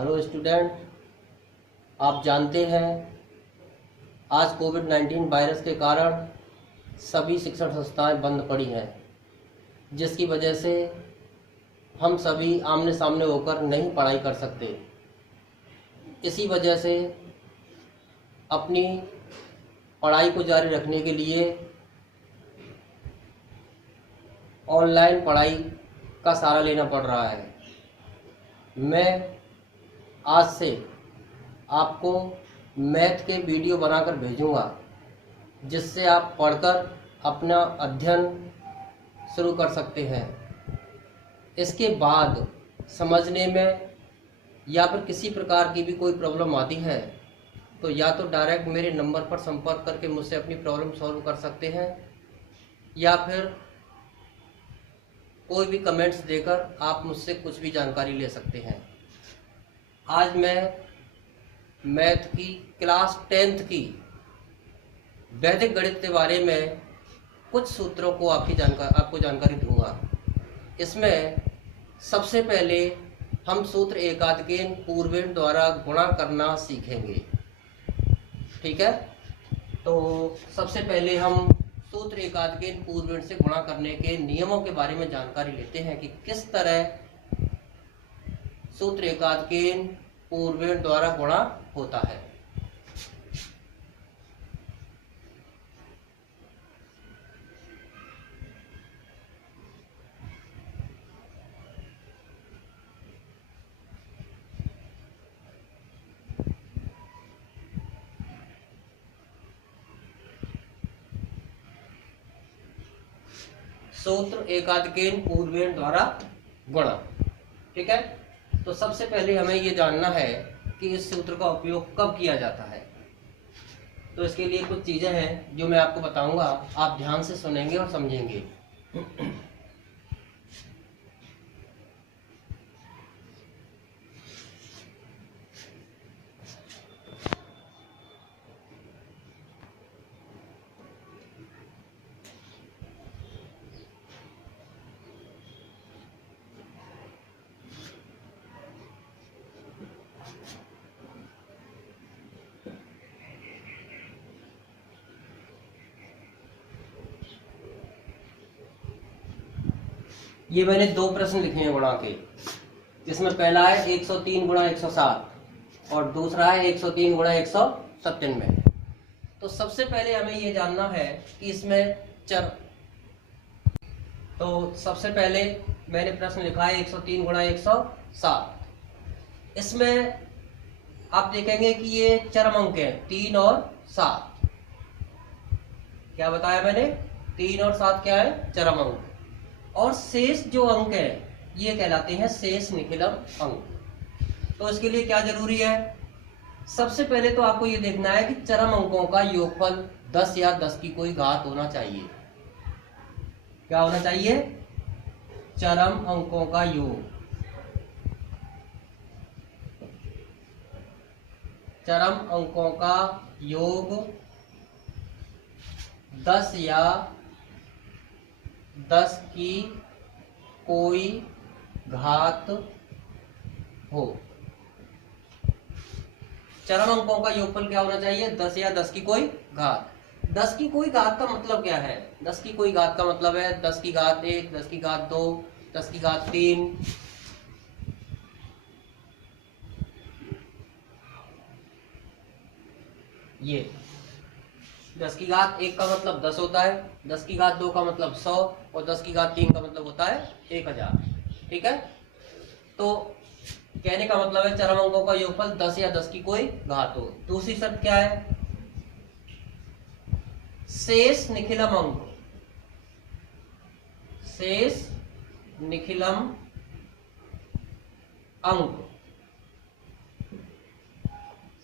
Hello student, आप जानते हैं आज कोविड-19 वायरस के कारण सभी शिक्षण संस्थाएं बंद पड़ी हैं, जिसकी वजह से हम सभी आमने सामने होकर नहीं पढ़ाई कर सकते। इसी वजह से अपनी पढ़ाई को जारी रखने के लिए ऑनलाइन पढ़ाई का सहारा लेना पड़ रहा है। मैं आज से आपको मैथ के वीडियो बनाकर भेजूंगा, जिससे आप पढ़कर अपना अध्ययन शुरू कर सकते हैं। इसके बाद समझने में या फिर किसी प्रकार की भी कोई प्रॉब्लम आती है तो या तो डायरेक्ट मेरे नंबर पर संपर्क करके मुझसे अपनी प्रॉब्लम सॉल्व कर सकते हैं, या फिर कोई भी कमेंट्स देकर आप मुझसे कुछ भी जानकारी ले सकते हैं। आज मैं मैथ की क्लास 10th की वैदिक गणित के बारे में कुछ सूत्रों को आपको जानकारी दूंगा। इसमें सबसे पहले हम सूत्र एकाधिकेन पूर्वेण द्वारा गुणा करना सीखेंगे। ठीक है, तो सबसे पहले हम सूत्र एकाधिकेन पूर्वेण से गुणा करने के नियमों के बारे में जानकारी लेते हैं कि किस तरह सूत्र एकाधिकेन पूर्वेण द्वारा गुणा होता है। सूत्र एकाधिकेन पूर्वेण द्वारा गुणा। ठीक है, तो सबसे पहले हमें ये जानना है कि इस सूत्र का उपयोग कब किया जाता है। तो इसके लिए कुछ चीजें हैं जो मैं आपको बताऊंगा, आप ध्यान से सुनेंगे और समझेंगे। ये मैंने दो प्रश्न लिखे हैं गुणा के, जिसमें पहला है 103 गुणा 107 और दूसरा है 103 गुणा 197। तो सबसे पहले हमें ये जानना है कि इसमें तो सबसे पहले मैंने प्रश्न लिखा है 103 गुणा 107। इसमें आप देखेंगे कि ये चरम अंक है 3 और 7। क्या बताया मैंने? 3 और 7 क्या है? चरम अंक। और शेष जो अंक है ये कहलाते हैं शेष निखिलम अंक। तो इसके लिए क्या जरूरी है? सबसे पहले तो आपको ये देखना है कि चरम अंकों का योगफल 10 या 10 की कोई घात होना चाहिए। क्या होना चाहिए? चरम अंकों का योग। चरम अंकों का योग 10 या 10 की कोई घात हो। चरम अंकों का योगफल क्या होना चाहिए? 10 या 10 की कोई घात। 10 की कोई घात का मतलब क्या है? 10 की कोई घात का मतलब है 10 की घात 1, 10 की घात 2, 10 की घात 3। ये 10 की घात 1 का मतलब 10 होता है, 10 की घात 2 का मतलब 100 और 10 की घात 3 का मतलब होता है 1000। ठीक है, तो कहने का मतलब है चरम अंकों का योगफल 10 या 10 की कोई घात हो। दूसरी शर्त क्या है? शेष निखिलम अंक। शेष निखिलम अंक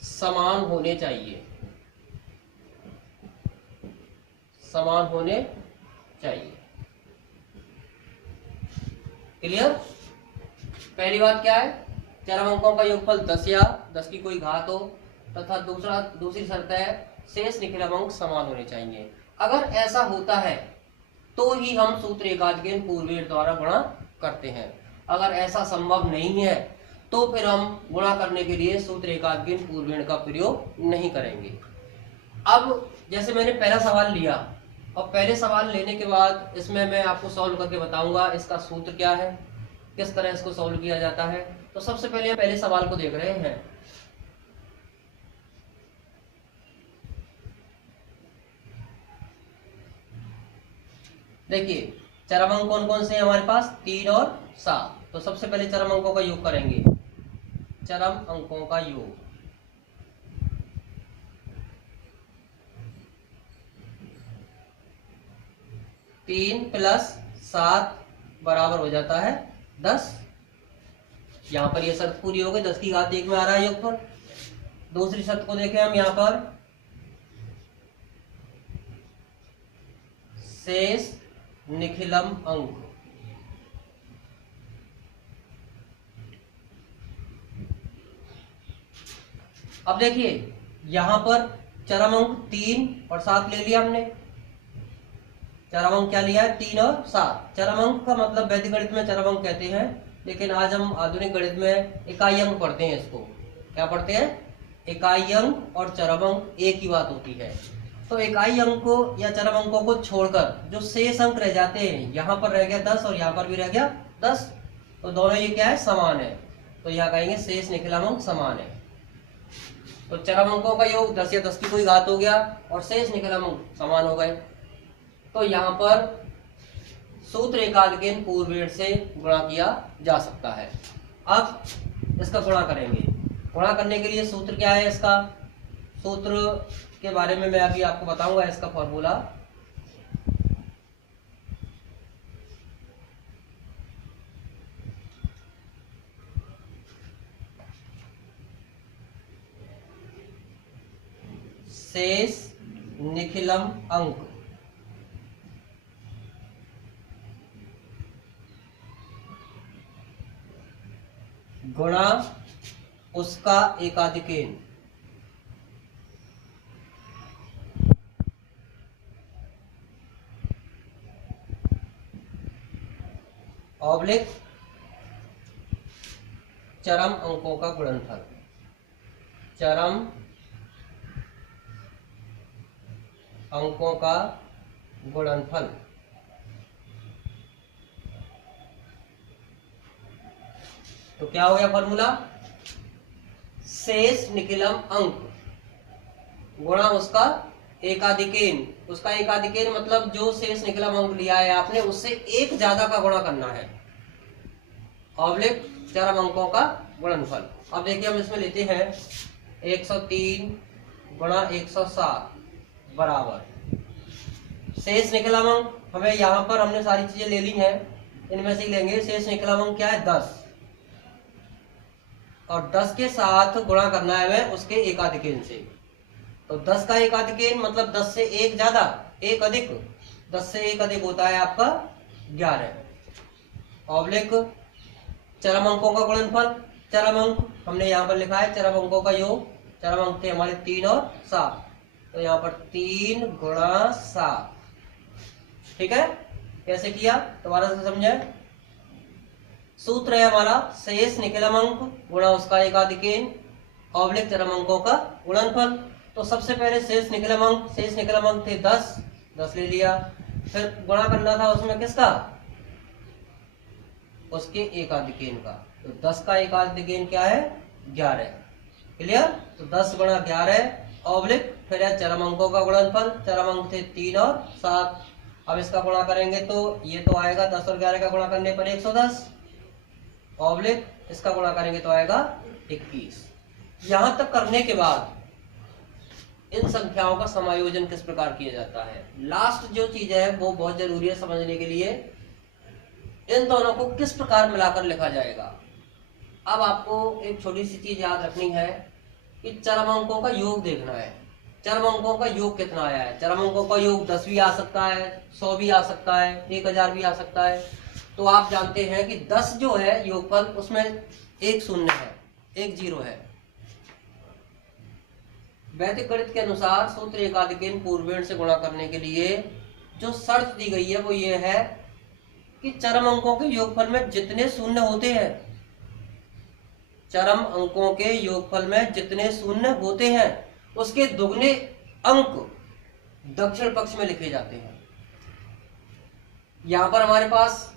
समान होने चाहिए। समान होने चाहिए। क्लियर? पहली बात क्या है? चरम अंकों का योगफल 10 या 10 की कोई घात हो, तथा दूसरी शर्त है शेष निखिलम अंक समान होने चाहिए। अगर ऐसा होता है तो ही हम सूत्र एकाधिकेन पूर्वेण द्वारा गुणा करते हैं। अगर ऐसा संभव नहीं है तो फिर हम गुणा करने के लिए सूत्र एकाधिक पूर्वेण का प्रयोग नहीं करेंगे। अब जैसे मैंने पहला सवाल लिया और पहले सवाल लेने के बाद इसमें मैं आपको सॉल्व करके बताऊंगा इसका सूत्र क्या है, किस तरह इसको सॉल्व किया जाता है। तो सबसे पहले हम पहले सवाल को देख रहे हैं। देखिए चरम अंक कौन कौन से हैं हमारे पास, 3 और 7। तो सबसे पहले चरम अंकों का योग करेंगे, चरम अंकों का योग। तीन प्लस 7 बराबर हो जाता है 10। यहां पर ये शर्त पूरी हो गई, 10 की घात 1 में आ रहा है योगफल। दूसरी शर्त को देखें हम, यहां पर शेष निखिलम अंक। अब देखिए यहां पर चरम अंक 3 और 7 ले लिया हमने। चरम अंक क्या लिया है, 3 और 7। चरम अंक का मतलब वैदिक गणित में चरम अंक कहते हैं, लेकिन आज हम आधुनिक गणित में इकाई अंक पढ़ते हैं। इसको क्या पढ़ते हैं, इकाई अंक और चरम अंक एक ही बात होती है। तो इकाई अंकों या चरम अंकों को छोड़कर जो शेष अंक रह जाते हैं, यहाँ पर रह गया 10 और यहाँ पर भी रह गया 10, तो दोनों ये क्या है, समान है। तो यहाँ कहेंगे शेष निखिलम अंक समान है। तो चरम अंकों का योग 10 या 10 की कोई घात हो गया और शेष निखिलम अंक समान हो गए। तो यहाँ पर सूत्र एकाधिक पूर्वेण से गुणा किया जा सकता है। अब इसका गुणा करेंगे। गुणा करने के लिए सूत्र क्या है, इसका सूत्र के बारे में मैं अभी आपको बताऊंगा। इसका फॉर्मूला शेष निखिलम अंक गुणा उसका एकाधिकेन ऑब्लिक चरम अंकों का गुणनफल। चरम अंकों का गुणनफल। तो क्या हो गया फॉर्मूला, शेष निखिलम अंक गुणा उसका एकाधिकेन। उसका एकाधिकेन मतलब जो शेष निखिलम अंक लिया है आपने, उससे एक ज्यादा का गुणा करना है, ऑब्लिक चरम अंकों का गुणनफल। अब देखिए हम इसमें लेते हैं 103 गुणा 107 बराबर शेष निखिलम अंक। हमें यहाँ पर हमने सारी चीजें ले ली हैं, इनमें से ही लेंगे। शेष निखिलम अंक क्या है, 10, और 10 के साथ गुणा करना है हमें उसके एकाधिकेन से। तो 10 का एकाधिकेन मतलब 10 से एक ज्यादा, एक अधिक। 10 से एक अधिक होता है आपका 11, ऑब्लिक चरम अंकों का गुणनफल। चरम अंक हमने यहाँ पर लिखा है चरम अंकों का योग। चरम अंक थे हमारे 3 और 7, तो यहाँ पर 3 गुणा 7। ठीक है, कैसे किया दोबारा से समझे। सूत्र है हमारा शेष निखिलम अंक गुणा उसका एकाधिकेन ऑब्लिक चरम अंकों का गुणनफल। तो सबसे पहले शेष निखिलम अंक थे 10 ले लिया। फिर गुणा करना था उसमें किसका, उसके एकाधिकेन का। तो 10 का एकाधिकेन क्या है, 11। क्लियर। तो 10 गुणा 11 ऑब्लिक फिर है चरम अंकों का गुणनफल। चरम अंक थे 3 और 7। अब इसका गुणा करेंगे तो ये तो आएगा 10 और 11 का गुणा करने पर 110, ऑब्लिक इसका गुणा करेंगे तो आएगा 21। यहां तक करने के बाद इन संख्याओं का समायोजन किस प्रकार किया जाता है, लास्ट जो चीज है वो बहुत जरूरी है समझने के लिए। इन दोनों को किस प्रकार मिलाकर लिखा जाएगा। अब आपको एक छोटी सी चीज याद रखनी है कि चरम अंकों का योग देखना है। चरम अंकों का योग कितना आया है। चरम अंकों का योग 10 भी आ सकता है, 100 भी आ सकता है, 1000 भी आ सकता है। तो आप जानते हैं कि 10 जो है योगफल, उसमें एक शून्य है, एक जीरो है। वैदिक गणित के अनुसार सूत्र एकाधिकेन पूर्वेण से गुणा करने के लिए जो शर्त दी गई है वो ये है कि चरम अंकों के योगफल में जितने शून्य होते हैं चरम अंकों के योगफल में जितने शून्य होते हैं उसके दुगने अंक दक्षिण पक्ष में लिखे जाते हैं। यहां पर हमारे पास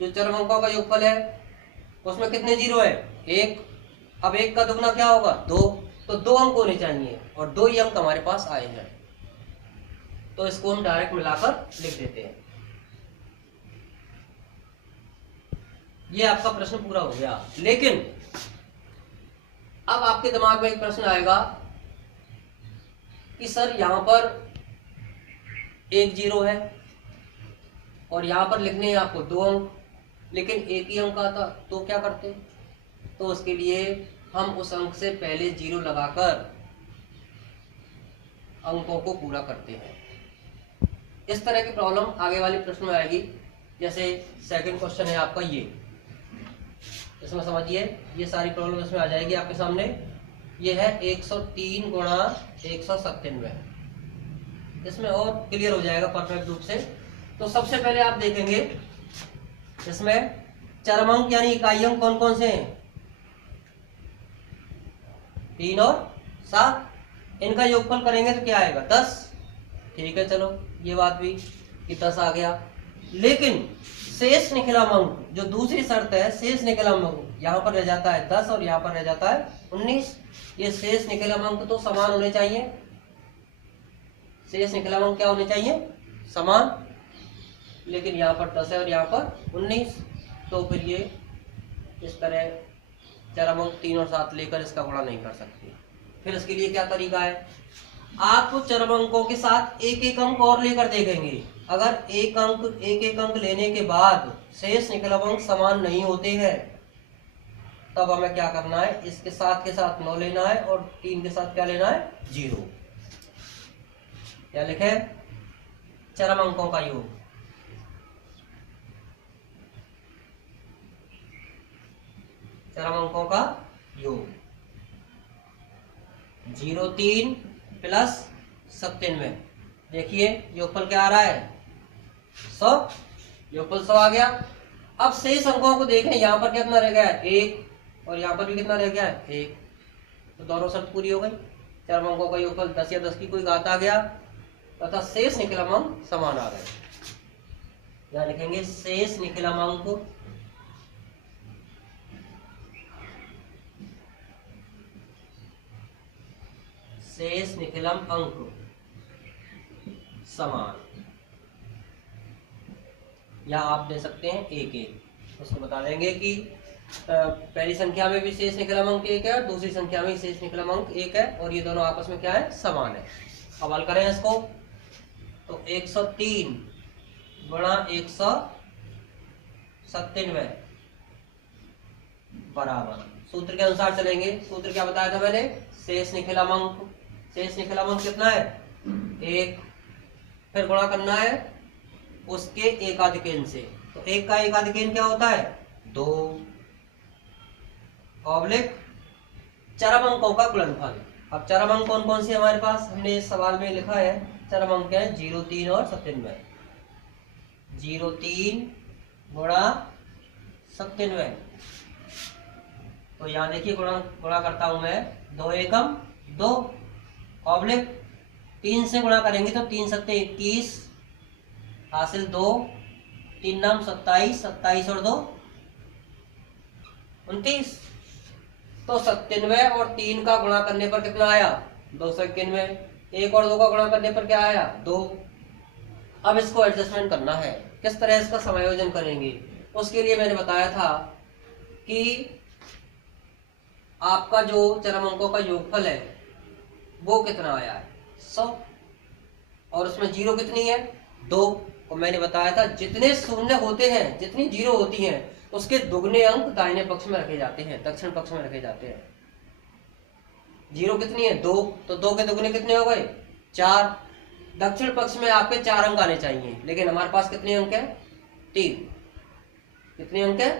जो चरम अंकों का योगफल है उसमें कितने जीरो है? 1। अब 1 का दुगना क्या होगा? 2। तो 2 अंक होने चाहिए और 2 ही अंक हमारे पास आए हैं, तो इसको हम डायरेक्ट मिलाकर लिख देते हैं। ये आपका प्रश्न पूरा हो गया। लेकिन अब आपके दिमाग में एक प्रश्न आएगा कि सर यहां पर 1 जीरो है और यहां पर लिखने हैं आपको 2 अंक, लेकिन 1 ही अंक आता, तो क्या करते? तो उसके लिए हम उस अंक से पहले जीरो लगाकर अंकों को पूरा करते हैं। इस तरह की प्रॉब्लम आगे वाले प्रश्न में आएगी। जैसे सेकंड क्वेश्चन है आपका ये, इसमें समझिए ये सारी प्रॉब्लम इसमें आ जाएगी आपके सामने। ये है 103 गुणा 197, इसमें और क्लियर हो जाएगा परफेक्ट रूप से। तो सबसे पहले आप देखेंगे इसमें चरमांक यानी इकाई अंक कौन कौन से हैं? 3 और 7। इनका योगफल करेंगे तो क्या आएगा? 10। ठीक है, चलो ये बात भी कि 10 आ गया। लेकिन शेष निकलांक जो दूसरी शर्त है, शेष निकलांक यहाँ पर रह जाता है 10 और यहाँ पर रह जाता है 19। ये शेष निकलांक तो समान होने चाहिए। शेष निकलांक क्या होने चाहिए? समान। लेकिन यहाँ पर 10 है और यहाँ पर 19, तो फिर ये इस तरह चरमांक 3 और 7 लेकर इसका गुणा नहीं कर सकते। फिर इसके लिए क्या तरीका है? आप चरमांकों के साथ एक एक अंक और लेकर देखेंगे। अगर एक एक अंक लेने के बाद शेष निकलांक समान नहीं होते हैं, तब हमें क्या करना है? इसके साथ के साथ 9 लेना है और 3 के साथ क्या लेना है? 0। क्या लिखे? चरमांकों का योग। चरमांकों का योग 03 प्लस 97। देखिए योगफल क्या आ रहा है? 100। योगफल 100 आ गया। अब शेष अंकों को देखें, यहाँ पर कितना रह गया है? 1 और यहाँ पर भी कितना रह गया है? 1। तो दोनों शर्त पूरी हो गई। चरमांकों का योगफल 10 या 10 की कोई घात आ गया तथा शेष निकलांक समान आ गए। यहाँ लिखेंगे शेष निकलांक समान, या आप दे सकते हैं 1 1। उसको बता देंगे कि पहली संख्या में भी शेष निकलांक 1 है और दूसरी संख्या में शेष निकलांक 1 है और ये दोनों आपस में क्या है? समान है। अब हल करें इसको, तो 103 गुणा 197 बराबर, सूत्र के अनुसार चलेंगे। सूत्र क्या बताया था मैंने? शेष निकलांक कितना है? 1। फिर गुणा करना है उसके एकाधिकेन से, तो 1 का एकाधिकेन क्या होता है? 2 ऑब्लिक चरम अंकों का गुणनफल। अब चरम अंक कौन कौन से हमारे पास? हमने इस सवाल में लिखा है चरम अंक है 03 और 97। 03 गुणा 97, तो यहाँ देखिए गुणा करता हूं मैं। 2 एकम 2 ऑब्लिक 3 से गुणा करेंगे तो 3 सत्ते 21 हासिल 2, 3 नाम 27, 27 और 2 29। तो 97 और 3 का गुणा करने पर कितना आया? 291। 1 और 2 का गुणा करने पर क्या आया? 2। अब इसको एडजस्टमेंट करना है, किस तरह इसका समायोजन करेंगे? उसके लिए मैंने बताया था कि आपका जो चरम अंकों का योगफल है वो कितना आया है? 100। और उसमें जीरो कितनी है? 2। और मैंने बताया था जितने शून्य होते हैं, जितनी जीरो होती हैं, उसके दुगने अंक दाहिने पक्ष में रखे जाते हैं, दक्षिण पक्ष में रखे जाते हैं। जीरो कितनी है? 2। तो 2 के दुगने कितने हो गए? 4। दक्षिण पक्ष में आपके 4 अंक आने चाहिए, लेकिन हमारे पास कितने अंक है? 3। कितने अंक है?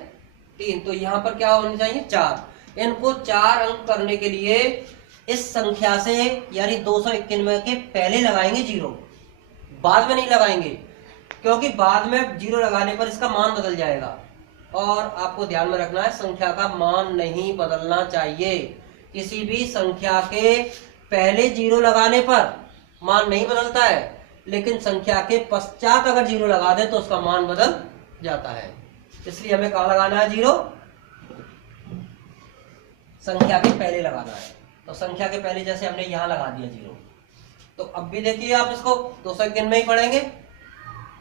3। तो यहाँ पर क्या होने चाहिए? 4। इनको 4 अंक करने के लिए इस संख्या से यानी 291 के पहले लगाएंगे जीरो, बाद में नहीं लगाएंगे, क्योंकि बाद में जीरो लगाने पर इसका मान बदल जाएगा। और आपको ध्यान में रखना है संख्या का मान नहीं बदलना चाहिए। किसी भी संख्या के पहले जीरो लगाने पर मान नहीं बदलता है, लेकिन संख्या के पश्चात अगर जीरो लगा दे तो उसका मान बदल जाता है। इसलिए हमें कहाँ लगाना है जीरो? संख्या के पहले लगाना है। तो संख्या के पहले जैसे हमने यहाँ लगा दिया जीरो, तो अब भी देखिए आप इसको 251 में ही पढ़ेंगे,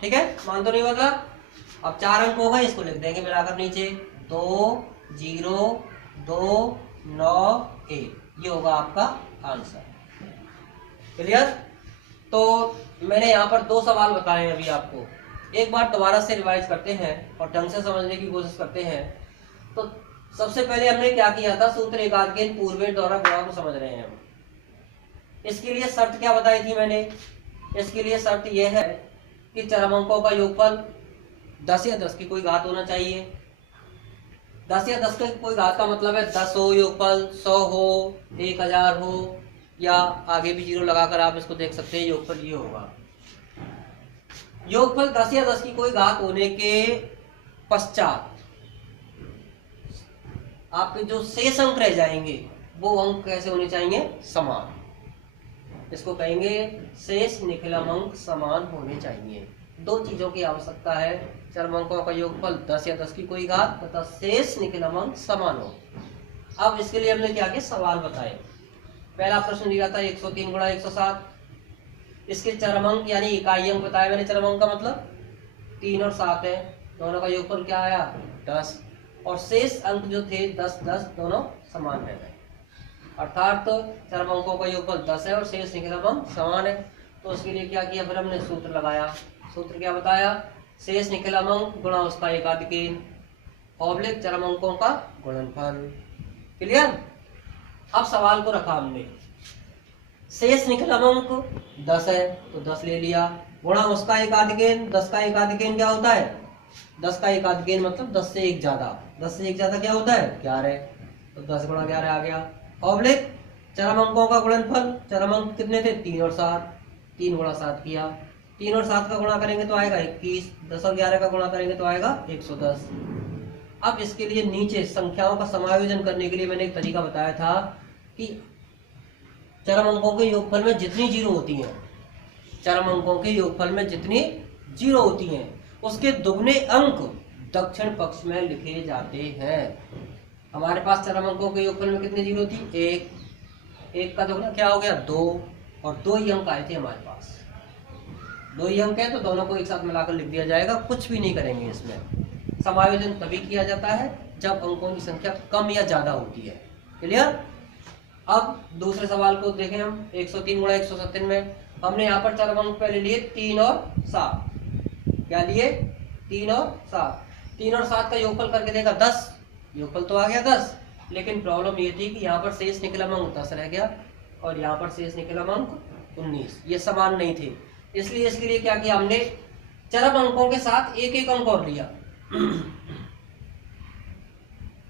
ठीक है, मान तो नहीं बदला। अब 4 अंक हो गए, इसको लिख देंगे मिलाकर नीचे 2 0 2 9 1, ये होगा आपका आंसर। क्लियर? तो मैंने यहाँ पर 2 सवाल बताए हैं अभी आपको, एक बार दोबारा से रिवाइज करते हैं और ढंग से समझने की कोशिश करते हैं। तो सबसे पहले हमने क्या किया था, सूत्र एकाधिक पूर्वे द्वारा गुणा को समझ रहे हैं हम। इसके लिए शर्त क्या बताई थी मैंने? इसके लिए शर्त यह है कि चरमंकों का योगफल 10 या 10 की कोई घात होना चाहिए। 10 या 10 की कोई घात का मतलब है 10 हो योगफल, 100 हो, 1000 हो, या आगे भी जीरो लगाकर आप इसको देख सकते हैं। योगफल ये होगा, योगफल 10 या 10 की कोई घात होने के पश्चात आपके जो शेष अंक रह जाएंगे वो अंक कैसे होने चाहिए? समान। इसको कहेंगे शेष निकलम अंक समान होने चाहिए। 2 चीजों की आवश्यकता है, चरमंकों का योगफल 10 या 10 की कोई घात तथा शेष निकलम अंक समान हो। अब इसके लिए हमने क्या किया, सवाल बताए। पहला प्रश्न दिया था 103 गुणा 107, इसके चरमंक यानी इकाई अंक बताया मैंने। चरमंक का मतलब 3 और 7 है, दोनों का योगफल क्या आया 10, और शेष अंक जो थे 10 10 दोनों समान रह गए, अर्थात चरमंकों का योगफल 10 है और शेष निकलम अंक समान है। तो उसके लिए क्या किया, फिर हमने सूत्र लगाया। सूत्र क्या बताया, शेष निकलम अंक गुणा उसका एकाधिक ऑब्लिक चरमंकों का गुणनफल। क्लियर? अब सवाल को रखा हमने, शेष निकलम अंक 10 है तो 10 ले लिया, गुणा उसका एकाधिक। 10 का एकाधिक क्या होता है? 10 का एकाधिक मतलब 10 से 1 ज्यादा। 10 से 1 ज्यादा क्या होता है? 11, तो 10 गुणा 11 आ गया। ऑब्लिक चरम अंकों का गुणनफल, चरम अंक कितने थे? 3 और 7, 3 गुणा 7 किया, 3 और 7 का गुणा करेंगे तो आएगा 21, 10 और 11 का गुणा करेंगे तो आएगा 110। अब इसके लिए नीचे संख्याओं का समायोजन करने के लिए मैंने एक तरीका बताया था कि चरम अंकों के योगफल में जितनी जीरो होती हैं, चरम अंकों के योगफल में जितनी जीरो होती हैं उसके दुगने अंक दक्षिण पक्ष में लिखे जाते हैं। हमारे पास चरम अंकों के योगफल में कितनी जीरो थी? 1, 1 का दुगना क्या हो गया? 2, और 2 ही अंक आए थे हमारे पास। 2 ही अंक है तो दोनों को एक साथ मिलाकर लिख दिया जाएगा, कुछ भी नहीं करेंगे। इसमें समायोजन तभी किया जाता है जब अंकों की संख्या कम या ज्यादा होती है। क्लियर? अब दूसरे सवाल को देखें हम, 103 गुणा 197 में हमने यहाँ पर चरम अंक पहले लिए 3 और 7। क्या लिए? 3 और 7। 3 और 7 का योगफल करके देखा 10, योगफल तो आ गया 10, लेकिन प्रॉब्लम ये थी कि यहाँ पर शेष निकलम अंक 10 रह गया और यहाँ पर शेष निकलम अंक 19, ये समान नहीं थे। इसलिए इसके लिए क्या किया हमने, चरम अंकों के साथ एक एक अंक और लिया।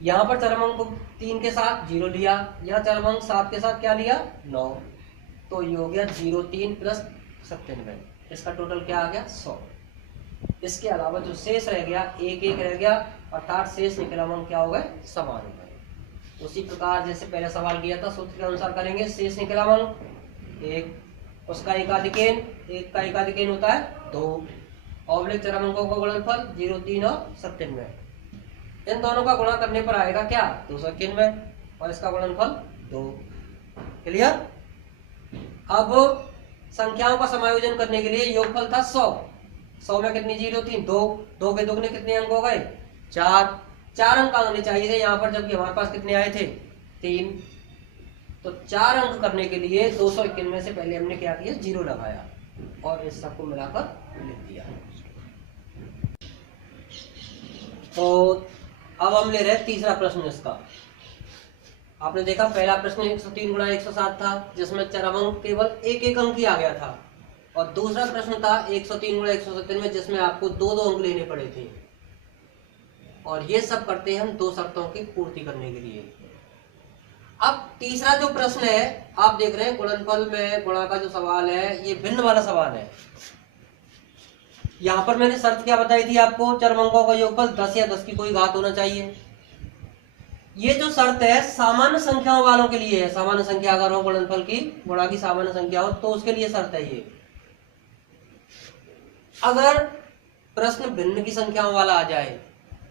यहाँ पर चरम अंक 3 के साथ 0 लिया, यहाँ चरम अंक 7 के साथ क्या लिया? 9, तो ये हो गया 03 प्लस 97, इसका टोटल क्या आ गया? 100। इसके अलावा जो शेष रह गया एक एक रह गया, अर्थात शेष निकलम अंक क्या हो गए? समान हो गए। उसी प्रकार जैसे पहले सवाल किया था सूत्र के अनुसार करेंगे। शेष निकलम अंक 1, उसका एकाधिक, 1 का एकाधिक होता है 2, ऑब्लिक चरम अंकों का गुणनफल 03 और 97। इन दोनों का गुणा करने पर आएगा क्या? 291, और इसका गुणनफल 2। क्लियर? अब संख्याओं का समायोजन करने के लिए योगफल था 100, 100 में कितनी जीरो थी? 2, 2 के दुगने कितने अंक हो गए? 4, 4 अंक आने चाहिए थे यहाँ पर, जबकि हमारे पास कितने आए थे? 3। तो 4 अंक करने के लिए 291 में से पहले हमने क्या किया? 0 लगाया और इस सबको मिलाकर लिख दिया। तो अब हम ले रहे हैं तीसरा प्रश्न इसका। आपने देखा पहला प्रश्न 103 गुणा 107 था जिसमें चरम अंक केवल एक एक अंक ही आ गया था, और दूसरा प्रश्न था 103 गुणा 197 में जिसमें आपको 2-2 अंक लेने पड़े थे। और ये सब करते हैं हम 2 शर्तों की पूर्ति करने के लिए। अब तीसरा जो प्रश्न है आप देख रहे हैं गुणनफल में गुणा का जो सवाल है ये भिन्न वाला सवाल है। यहाँ पर मैंने शर्त क्या बताई थी आपको, चरम अंकों का योगफल 10 या 10 की कोई घात होना चाहिए। ये जो शर्त है सामान्य संख्याओं वालों के लिए है। सामान्य संख्या अगर हो गुणनफल की गुणा की सामान्य संख्या हो तो उसके लिए शर्त है ये। अगर प्रश्न भिन्न की संख्याओं वाला आ जाए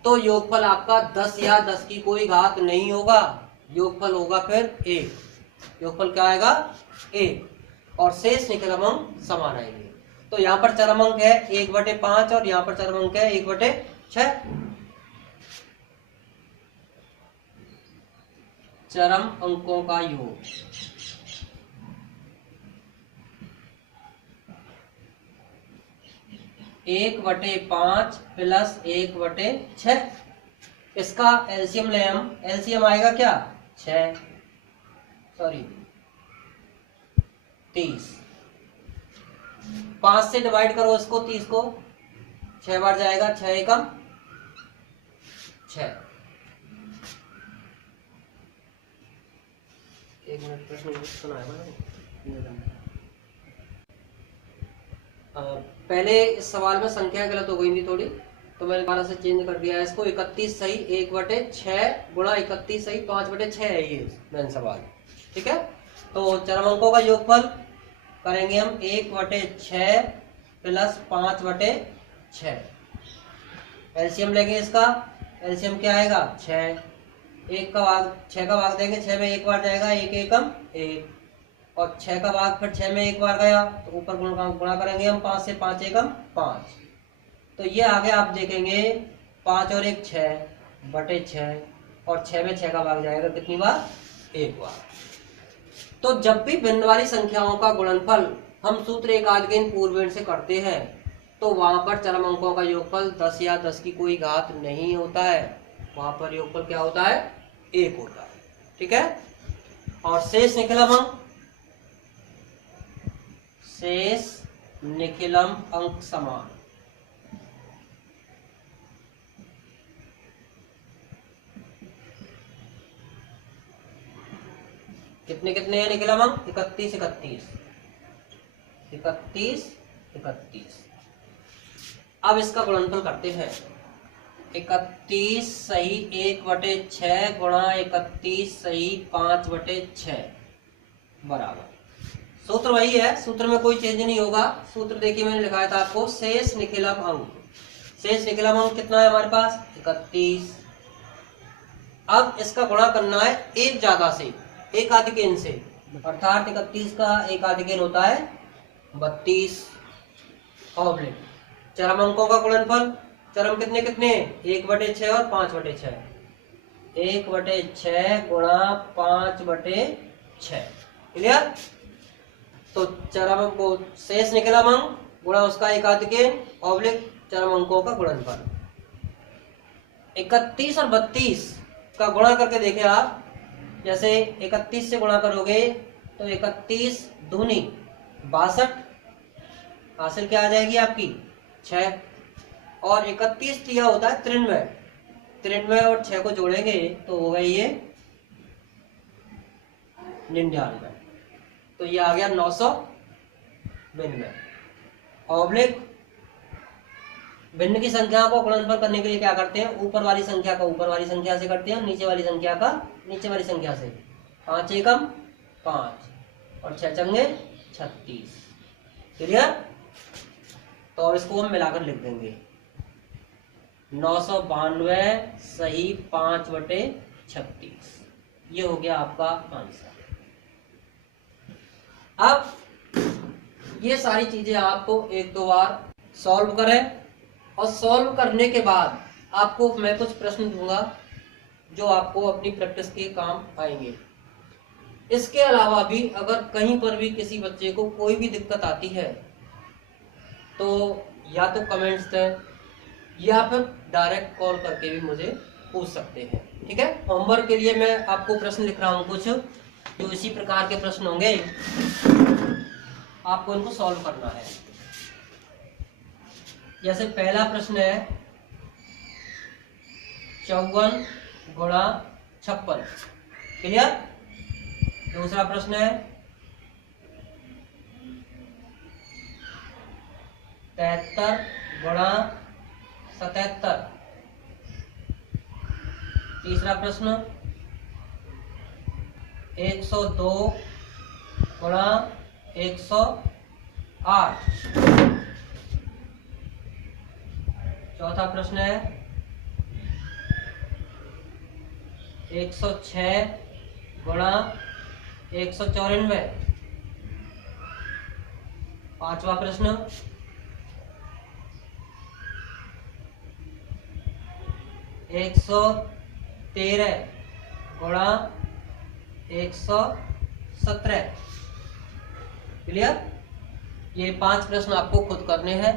तो योगफल आपका 10 या 10 की कोई घात नहीं होगा, योगफल होगा फिर 1। योगफल क्या आएगा 1 और शेष निकलम अंक समान आएंगे। तो यहाँ पर चरम अंक है 1/5 और यहाँ पर चरम अंक है 1/6। चरम अंकों का योग 1/5 प्लस 1/6। इसका एलसीएम ले हम, एलसीएम आएगा क्या 6 सॉरी 30। 5 से डिवाइड करो इसको 30 को, 6 बार जाएगा, 6 एकम 6। एक मिनट प्रश्न सुना है पहले इस सवाल में संख्या गलत हो गई थी थोड़ी, तो मैंने दोबारा से चेंज कर दिया है इसको। 31 सही 1/6 गुणा 31 सही 5/6 है ये मेन सवाल, ठीक है। तो चरम अंकों का योगफल करेंगे हम 1/6 प्लस 5/6। एलसीएम लेंगे इसका, एलसीएम क्या आएगा 6। 1 का भाग 6 का भाग देंगे, 6 में 1 बार जाएगा, 1 एकम 1 और 6 का भाग फिर 6 में 1 बार गया तो ऊपर गुणा करेंगे हम 5 से, 5 एकम 5। तो ये आगे आप देखेंगे 5 और 1 6/6 और 6 में 6 का भाग जाएगा कितनी बार 1 बार। तो जब भी भिन्न वाली संख्याओं का गुणनफल हम सूत्र एकाधिक पूर्वेण से करते हैं तो वहां पर चरम अंकों का योगफल 10 या 10 की कोई घात नहीं होता है, वहां पर योगफल क्या होता है 1 होता है, ठीक है। और शेष निकलम अंक, शेष निकलम अंक समान। कितने कितने हैं निकलम अंक 31 31 31 31। अब इसका गुणनफल करते हैं। 31 सही 1/6 गुणा 31 सही 5/6 बराबर, सूत्र वही है, सूत्र में कोई चेंज नहीं होगा। सूत्र देखिए मैंने लिखाया था आपको, शेष निकलम अंक। शेष निकलम अंक कितना है हमारे पास 31। अब इसका गुणा करना है एक ज्यादा से, एक आधिकेन से, अर्थात 31 का एक आधिकेन होता है 32। और चरम अंकों का गुणनफल, चरम कितने कितने 1/6 और 5/6। 1/6 गुणा 5/6, क्लियर। तो चरम को शेष निकलम अंक गुणा उसका एकाधिकेन ऑब्लिक चरम अंकों का गुणनफल। 31 और 32 का गुणा करके देखें आप, जैसे 31 से गुणा करोगे तो 31 दूनी 62, हासिल क्या आ जाएगी आपकी 6। और 31 दिया होता है 93, 93 और 6 को जोड़ेंगे तो होगा ये 99, तो ये आ गया 992। ऑब्लिक भिन्न की संख्या को गुणनफल करने के लिए क्या करते हैं, ऊपर वाली संख्या का ऊपर वाली संख्या से करते हैं, नीचे वाली संख्या का नीचे वाली संख्या से। 5 एकम 5 और 6 चंगे 36, क्लियर। तो अब इसको हम मिलाकर लिख देंगे 992 सही 5/36, ये हो गया आपका आंसर। अब ये सारी चीजें आपको एक दो बार सॉल्व करें और सॉल्व करने के बाद आपको मैं कुछ प्रश्न दूंगा जो आपको अपनी प्रैक्टिस के काम आएंगे। इसके अलावा भी अगर कहीं पर भी किसी बच्चे को कोई भी दिक्कत आती है तो या तो कमेंट्स दें या फिर डायरेक्ट कॉल करके भी मुझे पूछ सकते हैं, ठीक है। होमवर्क के लिए मैं आपको प्रश्न लिख रहा हूँ कुछ, जो इसी प्रकार के प्रश्न होंगे, आपको इनको सॉल्व करना है। जैसे पहला प्रश्न है 54 गुणा 56, क्लियर। दूसरा प्रश्न है 73 गुणा 77। तीसरा प्रश्न 102 गुणा 108। चौथा प्रश्न है 106 गुणा 194। पांचवा प्रश्न 113 गुणा 117। क्लियर? ये 5 प्रश्न आपको खुद करने हैं।